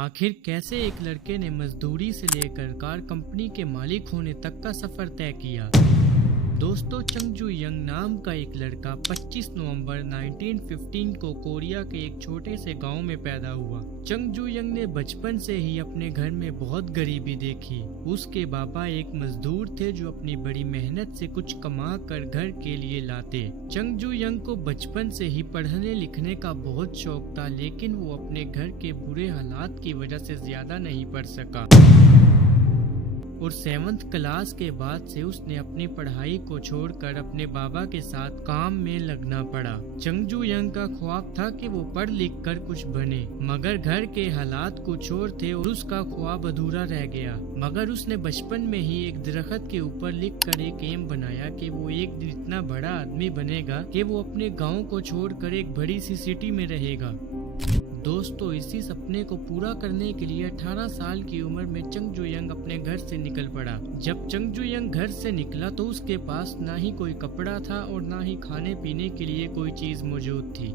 आखिर कैसे एक लड़के ने मजदूरी से लेकर कार कंपनी के मालिक होने तक का सफर तय किया। दोस्तों, चंगजू यंग नाम का एक लड़का 25 नवंबर 1915 को कोरिया के एक छोटे से गांव में पैदा हुआ। चंगजू यंग ने बचपन से ही अपने घर में बहुत गरीबी देखी। उसके पापा एक मजदूर थे जो अपनी बड़ी मेहनत से कुछ कमा कर घर के लिए लाते। चंगजू यंग को बचपन से ही पढ़ने लिखने का बहुत शौक था, लेकिन वो अपने घर के बुरे हालात की वजह से ज्यादा नहीं पढ़ सका और 7th क्लास के बाद से उसने अपनी पढ़ाई को छोड़कर अपने बाबा के साथ काम में लगना पड़ा। चंगजू यंग का ख्वाब था कि वो पढ़ लिख कर कुछ बने, मगर घर के हालात कुछ और थे और उसका ख्वाब अधूरा रह गया। मगर उसने बचपन में ही एक दरख्त के ऊपर लिख कर एक एम बनाया कि वो एक दिन इतना बड़ा आदमी बनेगा कि वो अपने गाँव को छोड़कर एक बड़ी सी सिटी में रहेगा। दोस्तों, इसी सपने को पूरा करने के लिए 18 साल की उम्र में चंगजू यंग अपने घर से निकल पड़ा। जब चंगजू यंग घर से निकला तो उसके पास ना ही कोई कपड़ा था और ना ही खाने पीने के लिए कोई चीज मौजूद थी।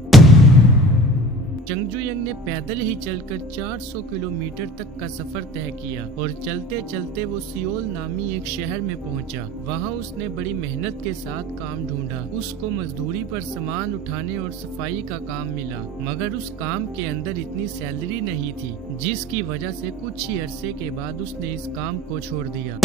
चंगजू यंग ने पैदल ही चलकर 400 किलोमीटर तक का सफर तय किया और चलते चलते वो सियोल नामी एक शहर में पहुंचा। वहां उसने बड़ी मेहनत के साथ काम ढूंढा। उसको मजदूरी पर सामान उठाने और सफाई का काम मिला, मगर उस काम के अंदर इतनी सैलरी नहीं थी, जिसकी वजह से कुछ ही अरसे के बाद उसने इस काम को छोड़ दिया।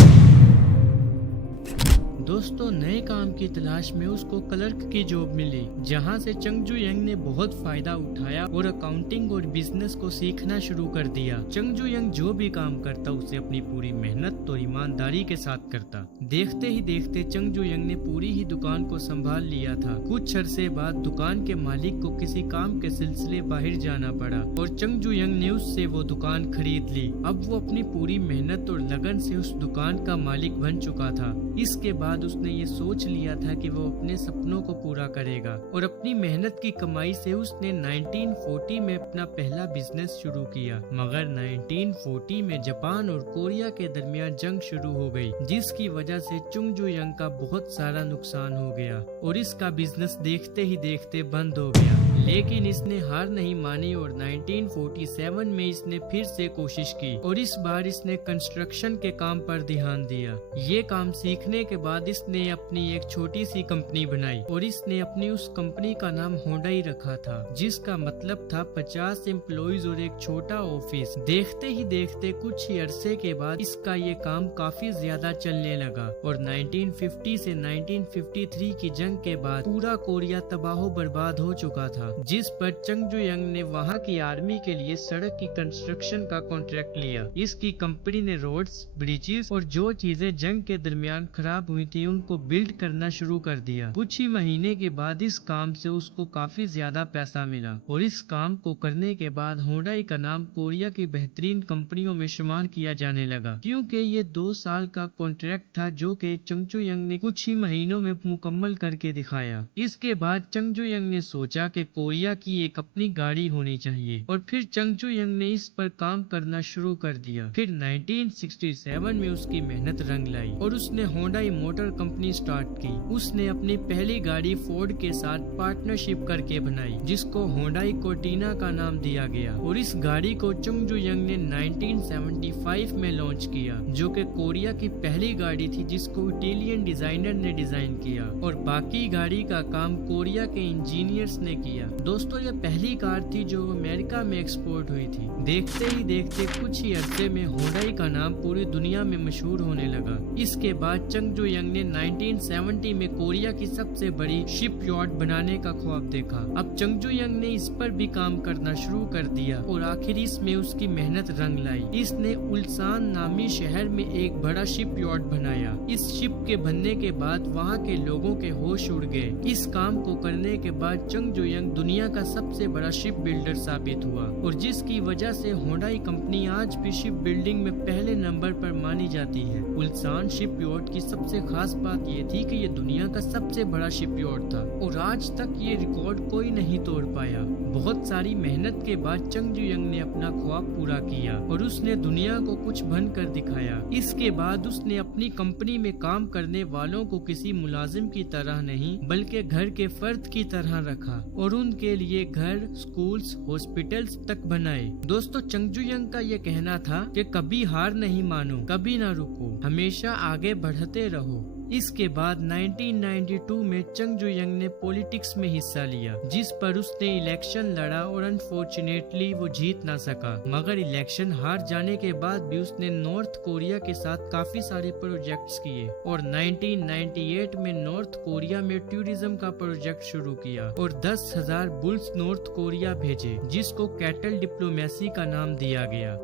दोस्तों, नए काम की तलाश में उसको क्लर्क की जॉब मिली, जहां से चंगजू यंग ने बहुत फायदा उठाया और अकाउंटिंग और बिजनेस को सीखना शुरू कर दिया। चंगजू यंग जो भी काम करता उसे अपनी पूरी मेहनत और ईमानदारी के साथ करता। देखते ही देखते चंगजू यंग ने पूरी ही दुकान को संभाल लिया था। कुछ अरसे बाद दुकान के मालिक को किसी काम के सिलसिले बाहर जाना पड़ा और चंगजू यंग ने उससे वो दुकान खरीद ली। अब वो अपनी पूरी मेहनत और लगन से उस दुकान का मालिक बन चुका था। इसके बाद उसने ये सोच लिया था कि वो अपने सपनों को पूरा करेगा और अपनी मेहनत की कमाई से उसने 1940 में अपना पहला बिजनेस शुरू किया। मगर 1940 में जापान और कोरिया के दरमियान जंग शुरू हो गई, जिसकी वजह से चंगजू यंग का बहुत सारा नुकसान हो गया और इसका बिजनेस देखते ही देखते बंद हो गया। लेकिन इसने हार नहीं मानी और 1947 में इसने फिर से कोशिश की और इस बार इसने कंस्ट्रक्शन के काम पर ध्यान दिया। ये काम सीखने के बाद इसने अपनी एक छोटी सी कंपनी बनाई और इसने अपनी उस कंपनी का नाम होंडाई रखा था, जिसका मतलब था 50 एम्प्लॉइज और एक छोटा ऑफिस। देखते ही देखते कुछ ही अरसे के बाद इसका ये काम काफी ज्यादा चलने लगा और 1950 से 1953 की जंग के बाद पूरा कोरिया तबाह बर्बाद हो चुका था, जिस पर चंगजू यंग ने वहां की आर्मी के लिए सड़क की कंस्ट्रक्शन का कॉन्ट्रैक्ट लिया। इसकी कंपनी ने रोड्स, ब्रिजेस और जो चीजें जंग के दरमियान खराब हुई थी उनको बिल्ड करना शुरू कर दिया। कुछ ही महीने के बाद इस काम से उसको काफी ज्यादा पैसा मिला और इस काम को करने के बाद होंडाई का नाम कोरिया की बेहतरीन कंपनियों में शुमार किया जाने लगा, क्योंकि ये 2 साल का कॉन्ट्रैक्ट था जो कि चंगजू यंग ने कुछ ही महीनों में मुकम्मल करके दिखाया। इसके बाद चंगजू यंग ने सोचा कि कोरिया की एक अपनी गाड़ी होनी चाहिए और फिर चंगजू यंग ने इस पर काम करना शुरू कर दिया। फिर 1967 में उसकी मेहनत रंग लाई और उसने होंडाई मोटर कंपनी स्टार्ट की। उसने अपनी पहली गाड़ी फोर्ड के साथ पार्टनरशिप करके बनाई, जिसको होंडाई कोर्टिना का नाम दिया गया और इस गाड़ी को चंगजू यंग ने 1975 में लॉन्च किया, जो कि कोरिया की पहली गाड़ी थी जिसको इटालियन डिजाइनर ने डिजाइन किया और बाकी गाड़ी का काम कोरिया के इंजीनियर्स ने किया। दोस्तों, ये पहली कार थी जो अमेरिका में एक्सपोर्ट हुई थी। देखते ही देखते कुछ ही अरसे में होंडाई का नाम पूरी दुनिया में मशहूर होने लगा। इसके बाद चंगजू यंग ने 1970 में कोरिया की सबसे बड़ी शिप यार्ड बनाने का ख्वाब देखा। अब चंगजू यंग ने इस पर भी काम करना शुरू कर दिया और आखिर इसमें उसकी मेहनत रंग लाई। इसने उल्सान नामी शहर में एक बड़ा शिप यार्ड बनाया। इस शिप के बनने के बाद वहाँ के लोगों के होश उड़ गए। इस काम को करने के बाद चंगजू यंग दुनिया का सबसे बड़ा शिप बिल्डर साबित हुआ और जिसकी वजह से होंडाई कंपनी आज भी शिप बिल्डिंग में पहले नंबर पर मानी जाती है। उल्सान शिप यार्ड की सबसे खास बात ये थी कि ये दुनिया का सबसे बड़ा शिप यार्ड था और आज तक ये रिकॉर्ड कोई नहीं तोड़ पाया। बहुत सारी मेहनत के बाद चंग जुयंग ने अपना ख्वाब पूरा किया और उसने दुनिया को कुछ बनकर दिखाया। इसके बाद उसने अपनी कंपनी में काम करने वालों को किसी मुलाजिम की तरह नहीं बल्कि घर के फर्द की तरह रखा और उनके लिए घर, स्कूल्स, हॉस्पिटल्स तक बनाए। दोस्तों, चंग जुयंग का ये कहना था कि कभी हार नहीं मानो, कभी ना रुको, हमेशा आगे बढ़ते रहो। इसके बाद 1992 में चंग जुयंग ने पॉलिटिक्स में हिस्सा लिया, जिस पर उसने इलेक्शन लड़ा और अनफॉर्चुनेटली वो जीत ना सका। मगर इलेक्शन हार जाने के बाद भी उसने नॉर्थ कोरिया के साथ काफी सारे प्रोजेक्ट्स किए और 1998 में नॉर्थ कोरिया में टूरिज्म का प्रोजेक्ट शुरू किया और 10,000 बुल्स नॉर्थ कोरिया भेजे, जिसको कैटल डिप्लोमेसी का नाम दिया गया।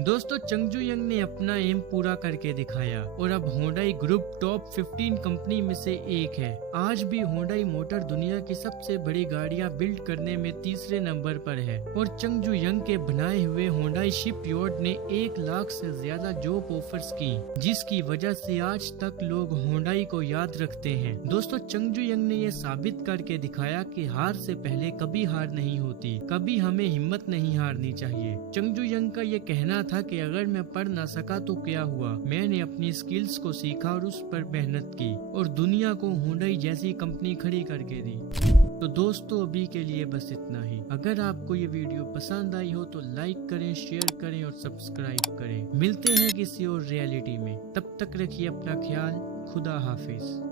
दोस्तों, चंग जुयंग ने अपना एम पूरा करके दिखाया और अब होंडाई ग्रुप टॉप 15 कंपनी में से एक है। आज भी होंडाई मोटर दुनिया की सबसे बड़ी गाड़ियां बिल्ड करने में तीसरे नंबर पर है और चंग जुयंग के बनाए हुए होंडाई शिपयार्ड ने 1 लाख से ज्यादा जॉब ऑफर्स की, जिसकी वजह से आज तक लोग होंडाई को याद रखते हैं। दोस्तों, चंग जुयंग ने यह साबित करके दिखाया कि हार से पहले कभी हार नहीं होती, कभी हमें हिम्मत नहीं हारनी चाहिए। चंग जुयंग का ये कहना था कि अगर मैं पढ़ ना सका तो क्या हुआ, मैंने अपनी स्किल्स को सीखा और उस पर मेहनत की और दुनिया को होंडाई जैसी कंपनी खड़ी करके दी। तो दोस्तों, अभी के लिए बस इतना ही। अगर आपको ये वीडियो पसंद आई हो तो लाइक करें, शेयर करें और सब्सक्राइब करें। मिलते हैं किसी और रियलिटी में, तब तक रखिए अपना ख्याल। खुदा हाफिज।